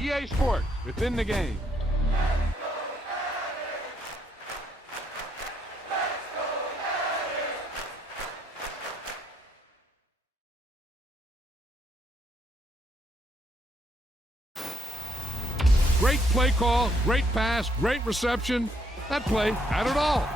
EA Sports, within the game. Great play call, great pass, great reception. That play had it all.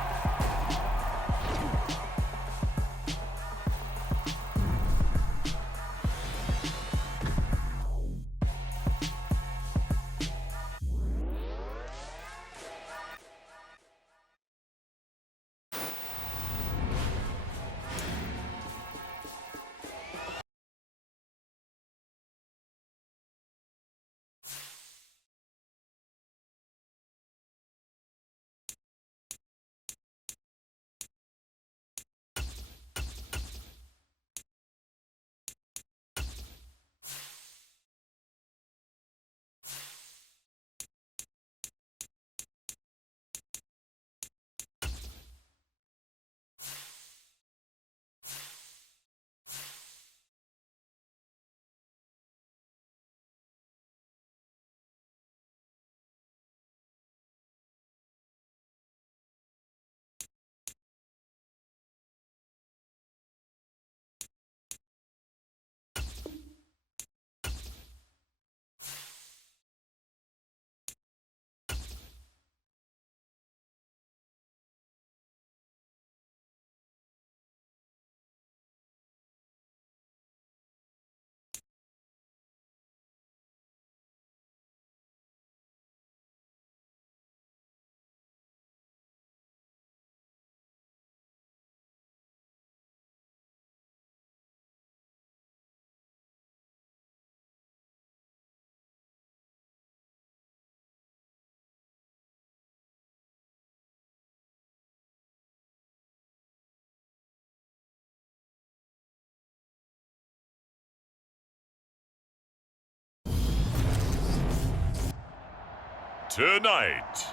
Tonight,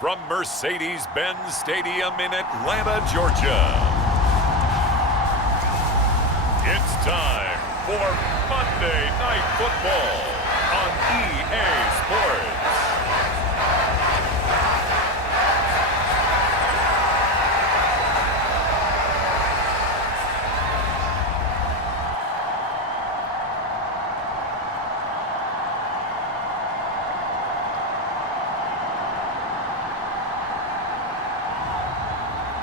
from Mercedes-Benz Stadium in Atlanta, Georgia, it's time for Monday Night Football on EA Sports.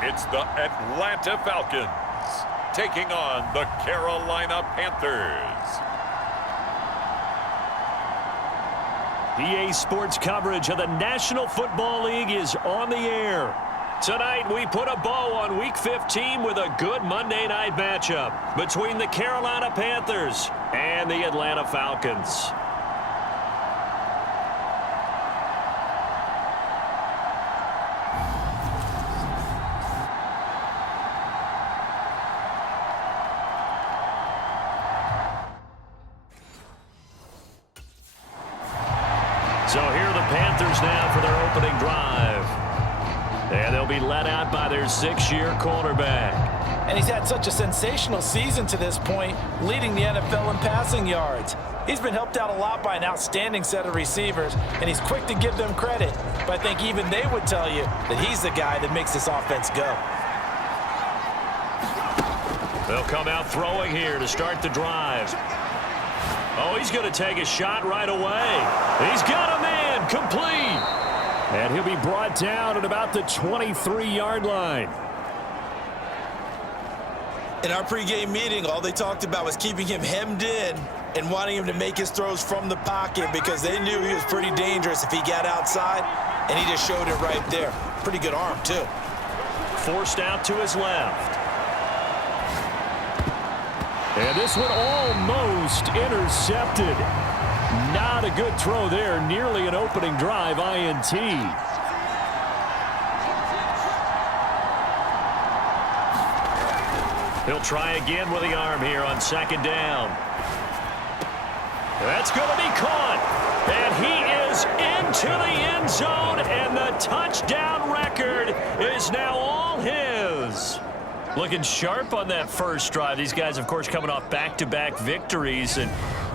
It's the Atlanta Falcons taking on the Carolina Panthers. EA Sports coverage of the National Football League is on the air. Tonight, we put a bow on Week 15 with a good Monday night matchup between the Carolina Panthers and the Atlanta Falcons. So here are the Panthers now for their opening drive. And they'll be led out by their 6-year quarterback. And he's had such a sensational season to this point, leading the NFL in passing yards. He's been helped out a lot by an outstanding set of receivers, and he's quick to give them credit. But I think even they would tell you that he's the guy that makes this offense go. They'll come out throwing here to start the drive. Oh, he's going to take a shot right away. He's got a man, complete. And he'll be brought down at about the 23-yard line. In our pregame meeting, all they talked about was keeping him hemmed in and wanting him to make his throws from the pocket because they knew he was pretty dangerous if he got outside, and he just showed it right there. Pretty good arm, too. Forced out to his left. And this one almost intercepted. Not a good throw there. Nearly an opening drive INT. He'll try again with the arm here on second down. That's going to be caught. And he is into the end zone. And the touchdown record is now all his. Looking sharp on that first drive. These guys, of course, coming off back-to-back victories. And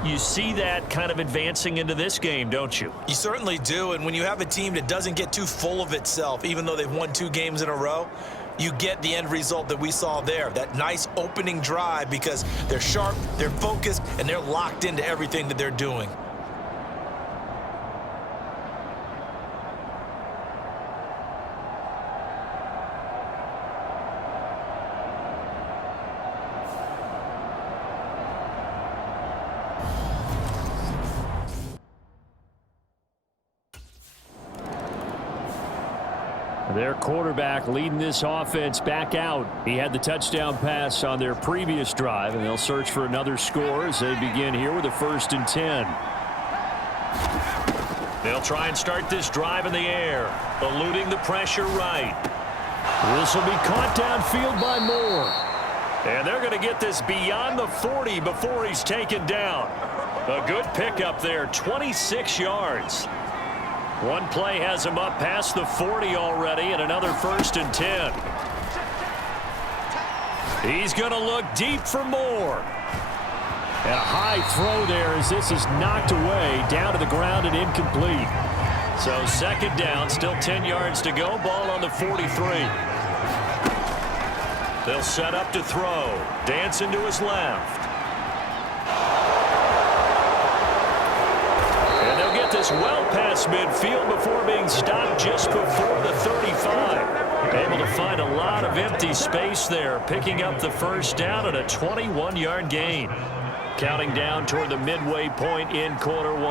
You see that kind of advancing into this game, don't you? You certainly do, and when you have a team that doesn't get too full of itself, even though they've won 2 games in a row, you get the end result that we saw there, that nice opening drive, because they're sharp, they're focused, and they're locked into everything that they're doing. Their quarterback leading this offense back out. He had the touchdown pass on their previous drive, and they'll search for another score as they begin here with a 1st and 10. They'll try and start this drive in the air, eluding the pressure right. This will be caught downfield by Moore. And they're going to get this beyond the 40 before he's taken down. A good pickup there, 26 yards. One play has him up past the 40 already, and another 1st and 10. He's going to look deep for Moore. And a high throw there as this is knocked away, down to the ground and incomplete. So 2nd down, still 10 yards to go, ball on the 43. They'll set up to throw. Dancing to his left. This well past midfield before being stopped just before the 35. Able to find a lot of empty space there, picking up the 1st down and a 21-yard gain. Counting down toward the midway point in quarter 1.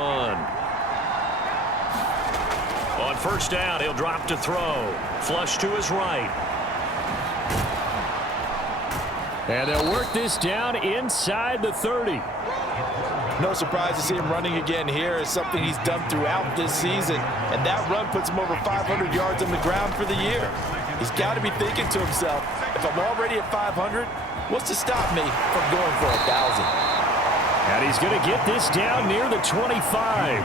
On 1st down, he'll drop to throw. Flush to his right. And they'll work this down inside the 30. No surprise to see him running again here. It's something he's done throughout this season. And that run puts him over 500 yards on the ground for the year. He's got to be thinking to himself, if I'm already at 500, what's to stop me from going for 1,000? And he's going to get this down near the 25.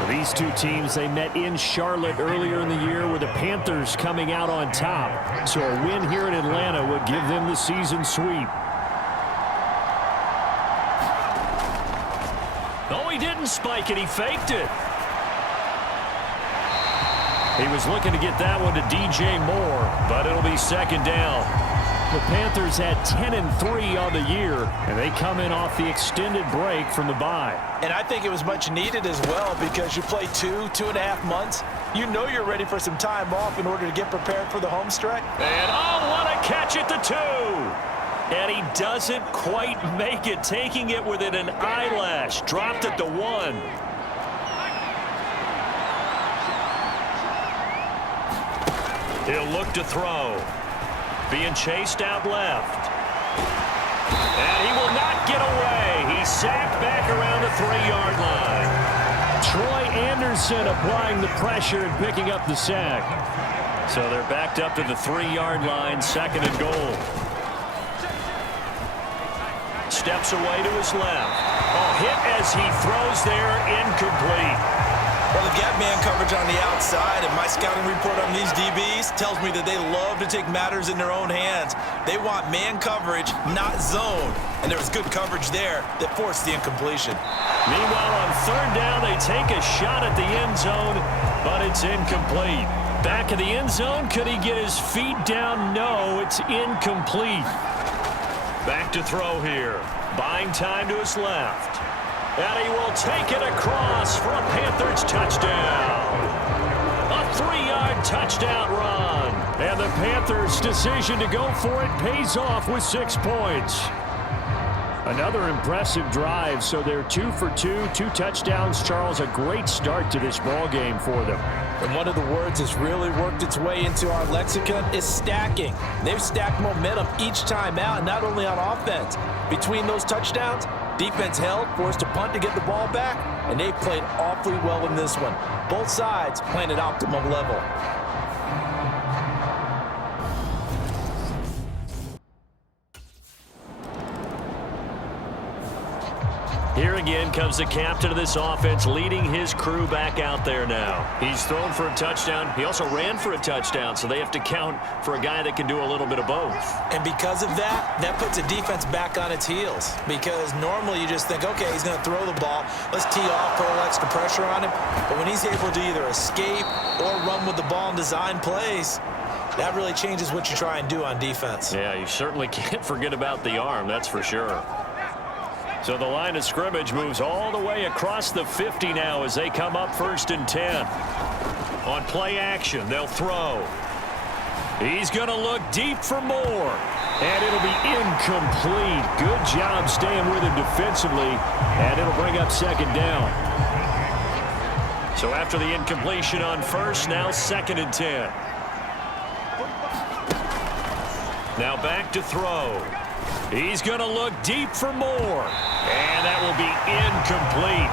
For these two teams, they met in Charlotte earlier in the year with the Panthers coming out on top. So a win here in Atlanta would give them the season sweep. Oh, he didn't spike it. He faked it. He was looking to get that one to DJ Moore, but it'll be 2nd down. The Panthers had 10-3 on the year, and they come in off the extended break from the bye. And I think it was much needed as well, because you play 2.5 months. You know you're ready for some time off in order to get prepared for the home stretch. And oh, what a catch at the 2. And he doesn't quite make it, taking it within an eyelash. Dropped at the 1. He'll look to throw. Being chased out left. And he will not get away. He's sacked back around the 3-yard line. Troy Anderson applying the pressure and picking up the sack. So they're backed up to the 3-yard line, 2nd and goal. Steps away to his left. Oh, hit as he throws there, incomplete. Well, they've got man coverage on the outside, and my scouting report on these DBs tells me that they love to take matters in their own hands. They want man coverage, not zone. And there was good coverage there that forced the incompletion. Meanwhile, on 3rd down, they take a shot at the end zone, but it's incomplete. Back of the end zone, could he get his feet down? No, it's incomplete. Back to throw here. Buying time to his left. And he will take it across for a Panthers touchdown. A 3-yard touchdown run. And the Panthers' decision to go for it pays off with 6 points. Another impressive drive, so they're 2 for 2, 2 touchdowns. Charles, a great start to this ball game for them. And one of the words that's really worked its way into our lexicon is stacking. They've stacked momentum each time out, and not only on offense. Between those touchdowns, defense held, forced a punt to get the ball back, and they played awfully well in this one. Both sides playing at optimum level. Here again comes the captain of this offense, leading his crew back out there now. He's thrown for a touchdown. He also ran for a touchdown, so they have to count for a guy that can do a little bit of both. And because of that, that puts a defense back on its heels. Because normally you just think, okay, he's going to throw the ball. Let's tee off, put a little extra pressure on him. But when he's able to either escape or run with the ball and design plays, that really changes what you try and do on defense. Yeah, you certainly can't forget about the arm, that's for sure. So the line of scrimmage moves all the way across the 50 now as they come up 1st and 10. On play action, they'll throw. He's going to look deep for more. And it'll be incomplete. Good job staying with him defensively. And it'll bring up 2nd down. So after the incompletion on 1st, now 2nd and 10. Now back to throw. He's going to look deep for more. And that will be incomplete.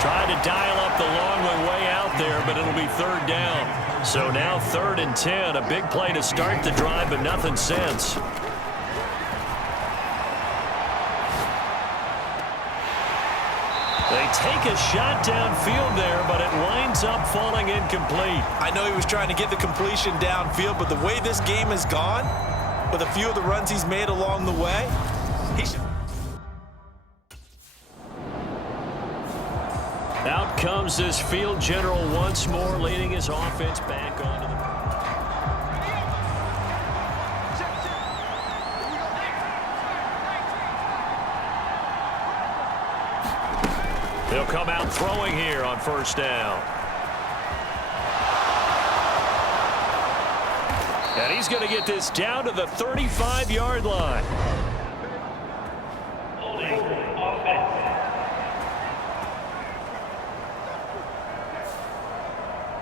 Trying to dial up the long way out there, but it'll be 3rd down. So now 3rd and 10. A big play to start the drive, but nothing since. They take a shot downfield there, but it winds up falling incomplete. I know he was trying to get the completion downfield, but the way this game has gone, with a few of the runs he's made along the way, he should. Out comes this field general once more, leading his offense back onto the... They'll come out throwing here on 1st down. And he's going to get this down to the 35-yard line.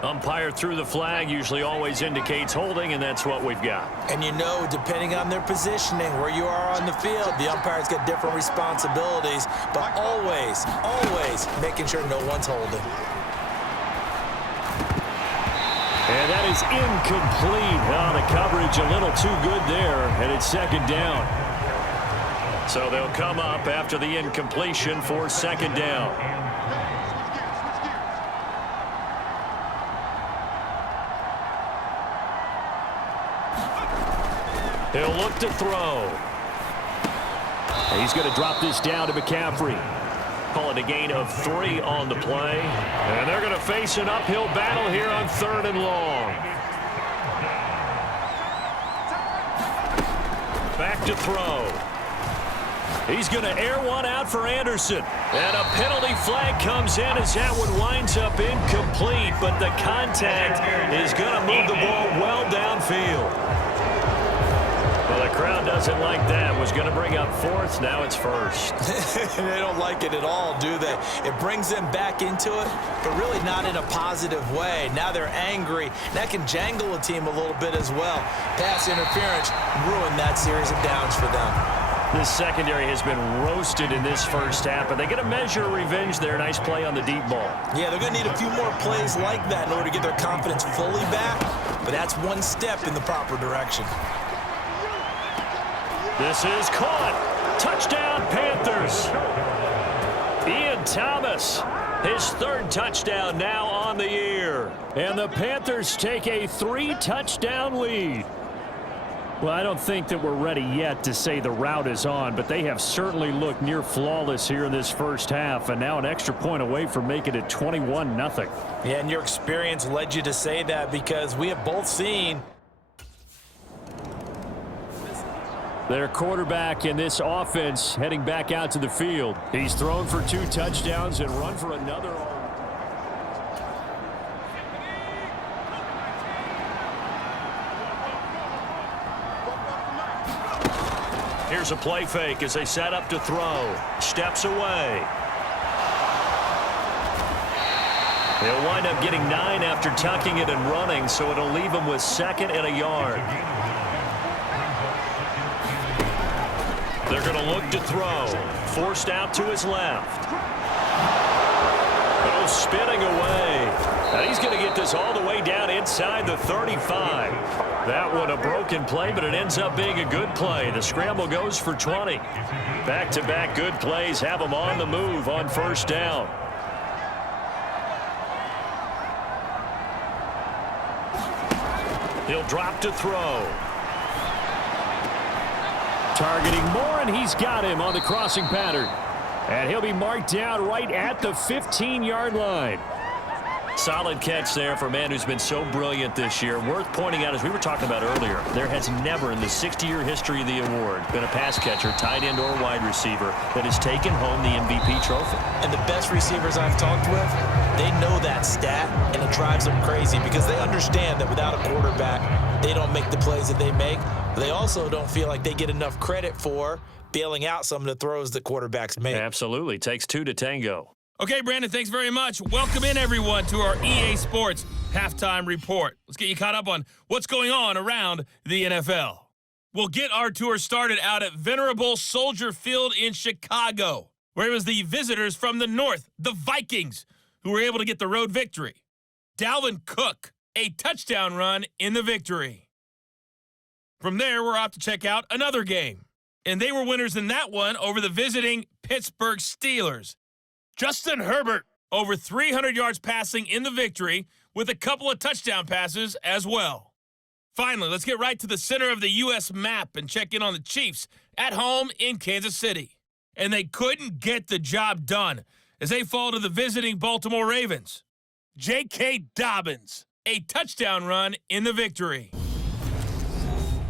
Umpire threw the flag, usually always indicates holding, and that's what we've got. And you know, depending on their positioning, where you are on the field, the umpire's got different responsibilities, but always, always making sure no one's holding. And that is incomplete. Oh, the coverage a little too good there, and it's 2nd down. So they'll come up after the incompletion for 2nd down. He'll look to throw. He's going to drop this down to McCaffrey. Call it a gain of 3 on the play. And they're going to face an uphill battle here on 3rd and long. Back to throw. He's going to air one out for Anderson. And a penalty flag comes in as that one winds up incomplete. But the contact is going to move the ball well downfield. Well, the crowd doesn't like that. Was going to bring up 4th. Now it's 1st. They don't like it at all, do they? It brings them back into it, but really not in a positive way. Now they're angry. That can jangle a team a little bit as well. Pass interference ruined that series of downs for them. This secondary has been roasted in this 1st half, but they get a measure of revenge there. Nice play on the deep ball. Yeah, they're going to need a few more plays like that in order to get their confidence fully back, but that's one step in the proper direction. This is caught. Touchdown, Panthers. Ian Thomas, his 3rd touchdown now on the year. And the Panthers take a 3-touchdown lead. Well, I don't think that we're ready yet to say the route is on, but they have certainly looked near flawless here in this 1st half, and now an extra point away from making it 21-0. Yeah, and your experience led you to say that because we have both seen their quarterback in this offense heading back out to the field. He's thrown for 2 touchdowns and run for another. Here's a play fake as they set up to throw. Steps away. He'll wind up getting 9 after tucking it and running, so it'll leave him with 2nd and a yard. They're going to look to throw. Forced out to his left. Oh, spinning away. And he's going to get this all the way down inside the 35. That one a broken play, but it ends up being a good play. The scramble goes for 20. Back-to-back good plays have them on the move on first down. He'll drop to throw. Targeting Moore, and he's got him on the crossing pattern. And he'll be marked down right at the 15-yard line. Solid catch there for a man who's been so brilliant this year. Worth pointing out, as we were talking about earlier, there has never in the 60-year history of the award been a pass catcher, tight end, or wide receiver that has taken home the MVP trophy. And the best receivers I've talked with, they know that stat, and it drives them crazy because they understand that without a quarterback, they don't make the plays that they make. They also don't feel like they get enough credit for bailing out some of the throws that quarterbacks make. Absolutely. Takes two to tango. Okay, Brandon, thanks very much. Welcome in, everyone, to our EA Sports Halftime Report. Let's get you caught up on what's going on around the NFL. We'll get our tour started out at venerable Soldier Field in Chicago, where it was the visitors from the north, the Vikings, who were able to get the road victory. Dalvin Cook, a touchdown run in the victory. From there, we're off to check out another game. And they were winners in that one over the visiting Pittsburgh Steelers. Justin Herbert, over 300 yards passing in the victory with a couple of touchdown passes as well. Finally, let's get right to the center of the U.S. map and check in on the Chiefs at home in Kansas City. And they couldn't get the job done as they fall to the visiting Baltimore Ravens. J.K. Dobbins, a touchdown run in the victory.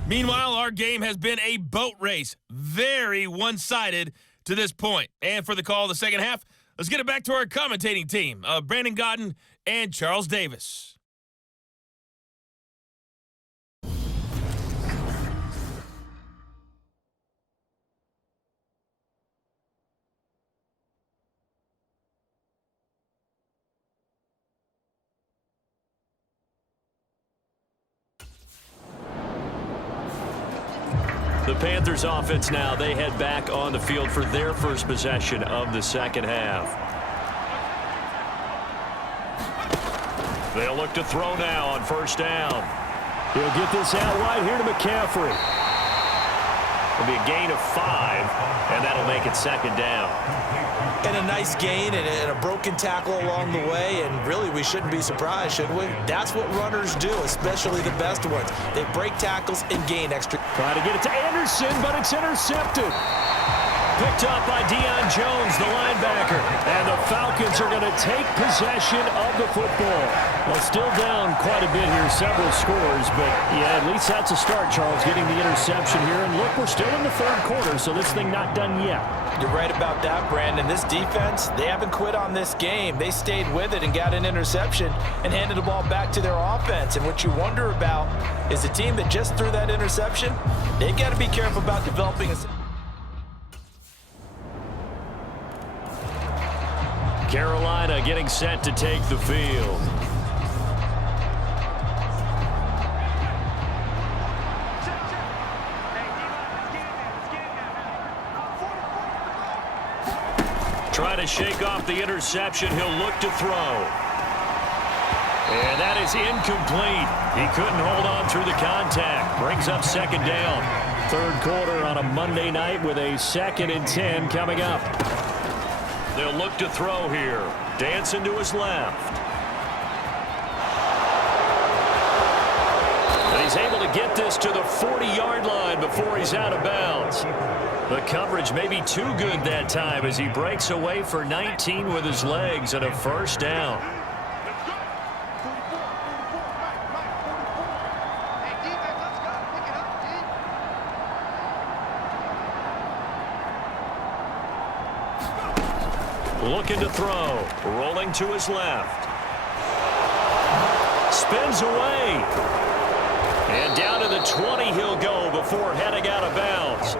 Meanwhile, our game has been a boat race, very one-sided to this point. And for the call of the second half, let's get it back to our commentating team of Brandon Godden and Charles Davis. The Panthers offense now, they head back on the field for their first possession of the second half. They'll look to throw now on first down. He'll get this out wide here to McCaffrey. It'll be a gain of 5, and that'll make it second down. And a nice gain and a broken tackle along the way, and really we shouldn't be surprised, should we? That's what runners do, especially the best ones. They break tackles and gain extra. Trying to get it to Anderson, but it's intercepted. Picked up by Deion Jones, the linebacker. And the Falcons are going to take possession of the football. Well, still down quite a bit here, several scores, but yeah, at least that's a start, Charles, getting the interception here. And look, we're still in the third quarter, so this thing not done yet. You're right about that, Brandon. This defense, they haven't quit on this game. They stayed with it and got an interception and handed the ball back to their offense. And what you wonder about is the team that just threw that interception, they've got to be careful about developing a... Carolina getting set to take the field. Trying to shake off the interception. He'll look to throw. And that is incomplete. He couldn't hold on through the contact. Brings up second down. Third quarter on a Monday night with a 2nd and 10 coming up. They'll look to throw here. Dancing to his left. And he's able to get this to the 40-yard line before he's out of bounds. The coverage may be too good that time as he breaks away for 19 with his legs and a first down. Looking to throw. Rolling to his left. Spins away. And down to the 20 he'll go before heading out of bounds.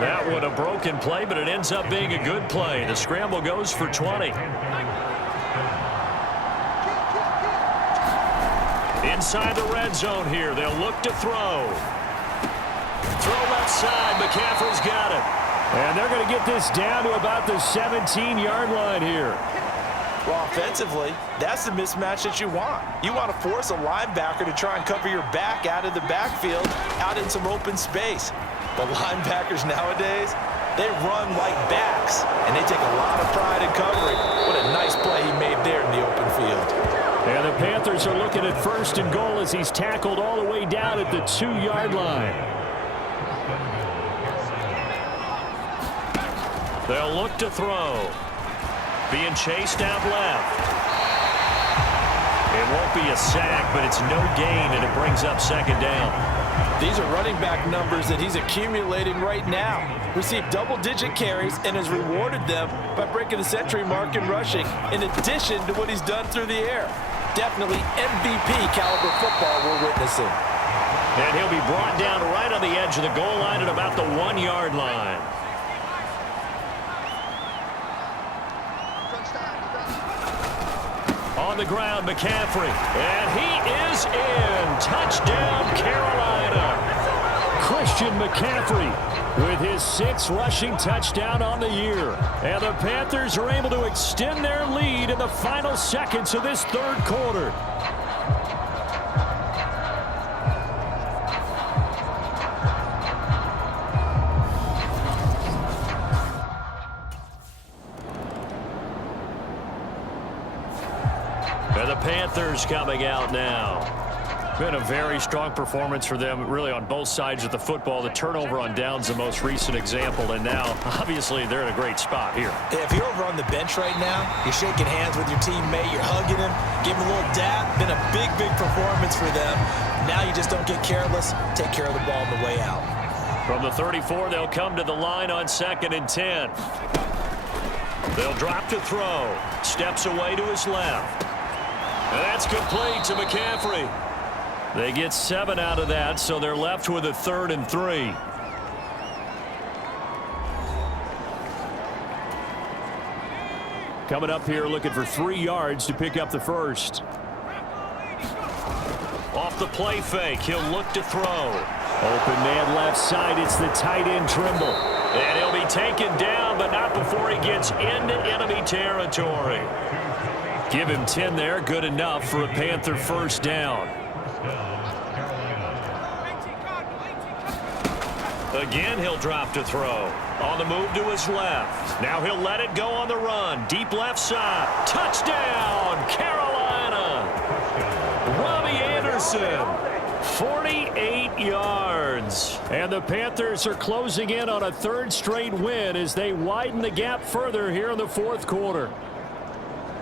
That one a broken play, but it ends up being a good play. The scramble goes for 20. Inside the red zone here. They'll look to throw. Throw left side. McCaffrey's got it. And they're going to get this down to about the 17-yard line here. Well, offensively, that's the mismatch that you want. You want to force a linebacker to try and cover your back out of the backfield, out in some open space. But linebackers nowadays, they run like backs, and they take a lot of pride in covering. What a nice play he made there in the open field. And the Panthers are looking at 1st and goal as he's tackled all the way down at the 2-yard line. They'll look to throw. Being chased out left. It won't be a sack, but it's no gain, and it brings up 2nd down. These are running back numbers that he's accumulating right now. Received double-digit carries and has rewarded them by breaking the century mark in rushing, in addition to what he's done through the air. Definitely MVP caliber football we're witnessing. And he'll be brought down right on the edge of the goal line at about the 1-yard line. On the ground, McCaffrey. And he is in. Touchdown, Carolina. Christian McCaffrey with his 6th rushing touchdown on the year. And the Panthers are able to extend their lead in the final seconds of this 3rd quarter. And the Panthers coming out now. Been a very strong performance for them, really, on both sides of the football. The turnover on downs, the most recent example, and now, obviously, they're in a great spot here. If you're over on the bench right now, you're shaking hands with your teammate, you're hugging him, giving him a little dap. Been a big, big performance for them. Now you just don't get careless. Take care of the ball on the way out. From the 34, they'll come to the line on 2nd and 10. They'll drop to throw. Steps away to his left. And that's complete to McCaffrey. They get 7 out of that, so they're left with a 3rd and 3. Coming up here looking for 3 yards to pick up the first. Off the play fake, he'll look to throw. Open man left side, it's the tight end Trimble. And he'll be taken down, but not before he gets into enemy territory. Give him 10 there, good enough for a Panther 1st down. Again, he'll drop to throw. On the move to his left. Now he'll let it go on the run. Deep left side. Touchdown, Carolina. Robbie Anderson. 48 yards. And the Panthers are closing in on a 3rd straight win as they widen the gap further here in the 4th quarter.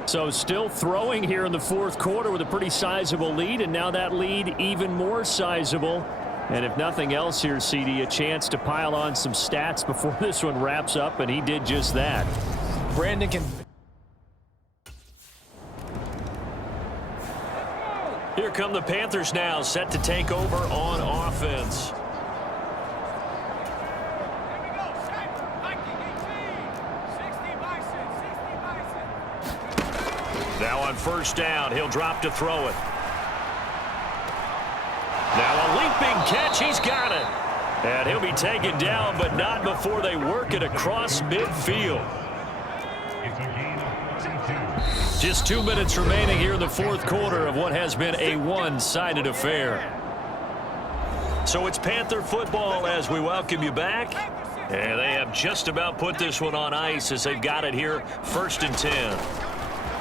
So still throwing here in the 4th quarter with a pretty sizable lead, and now that lead even more sizable. And if nothing else here, CD, a chance to pile on some stats before this one wraps up, and he did just that. Brandon can... Here come the Panthers now, set to take over on offense. Now on 1st down, he'll drop to throw it. Now a leaping catch, he's got it. And he'll be taken down, but not before they work it across midfield. Just 2 minutes remaining here in the 4th quarter of what has been a one-sided affair. So it's Panther football as we welcome you back. And they have just about put this one on ice as they've got it here, 1st and 10.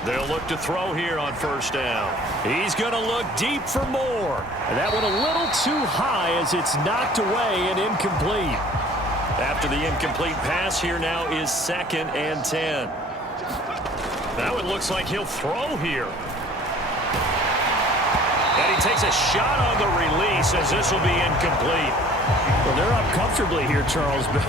They'll look to throw here on 1st down. He's going to look deep for more. And that one a little too high as it's knocked away and incomplete. After the incomplete pass, here now is 2nd and 10. That one looks like he'll throw here. And he takes a shot on the release as this will be incomplete. Well, they're up comfortably here, Charles, but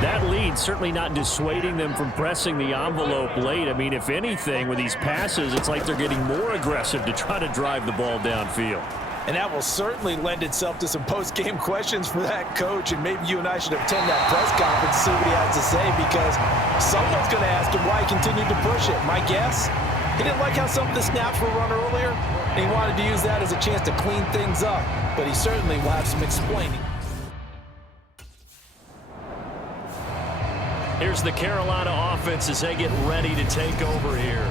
that lead certainly not dissuading them from pressing the envelope late. I mean, if anything, with these passes, it's like they're getting more aggressive to try to drive the ball downfield. And that will certainly lend itself to some post-game questions for that coach, and maybe you and I should attend that press conference to see what he has to say, because someone's going to ask him why he continued to push it. My guess, he didn't like how some of the snaps were run earlier, and he wanted to use that as a chance to clean things up, but he certainly will have some explaining. Here's the Carolina offense as they get ready to take over here.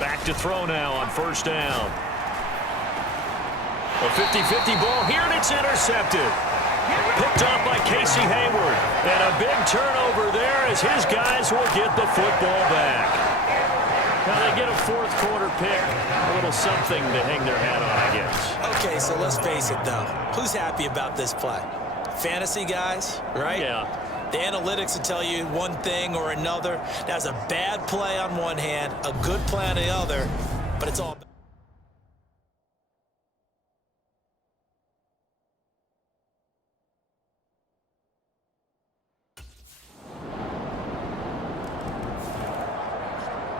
Back to throw now on first down. A 50-50 ball here, and it's intercepted. Picked off by Casey Hayward. And a big turnover there as his guys will get the football back. Now they get a fourth quarter pick. A little something to hang their hat on, I guess. Okay, so let's face it, though. Who's happy about this play? Fantasy guys, right? Yeah. The analytics will tell you one thing or another. That's a bad play on one hand, a good play on the other, but it's all...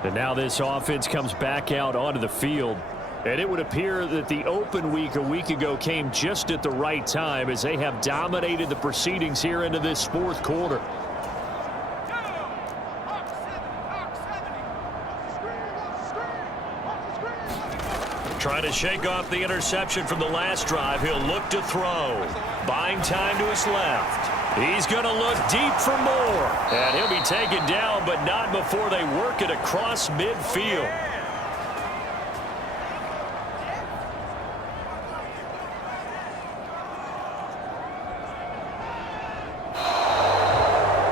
And now this offense comes back out onto the field. And it would appear that the open week a week ago came just at the right time as they have dominated the proceedings here into this fourth quarter. Trying to shake off the interception from the last drive. He'll look to throw. Buying time to his left. He's going to look deep for more. And he'll be taken down, but not before they work it across midfield.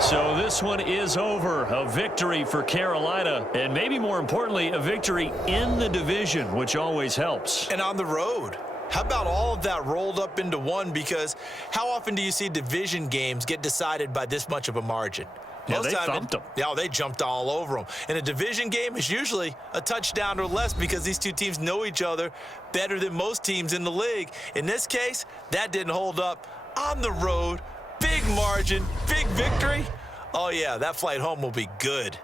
So this one is over. A victory for Carolina, and maybe more importantly, a victory in the division, which always helps. And on the road. How about all of that rolled up into one? Because how often do you see division games get decided by this much of a margin? Yeah, they thumped them. Yeah, they jumped all over them. And a division game is usually a touchdown or less because these two teams know each other better than most teams in the league. In this case, that didn't hold up. On the road, big margin, big victory. Oh, yeah, that flight home will be good.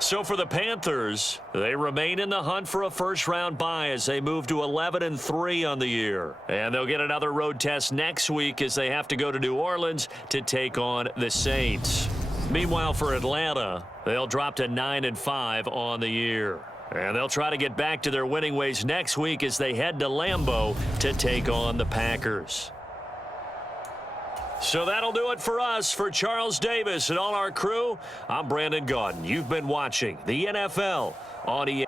So for the Panthers, they remain in the hunt for a first-round bye as they move to 11-3 on the year. And they'll get another road test next week as they have to go to New Orleans to take on the Saints. Meanwhile, for Atlanta, they'll drop to 9-5 on the year. And they'll try to get back to their winning ways next week as they head to Lambeau to take on the Packers. So that'll do it for us. For Charles Davis and all our crew, I'm Brandon Gaudin. You've been watching the NFL on EA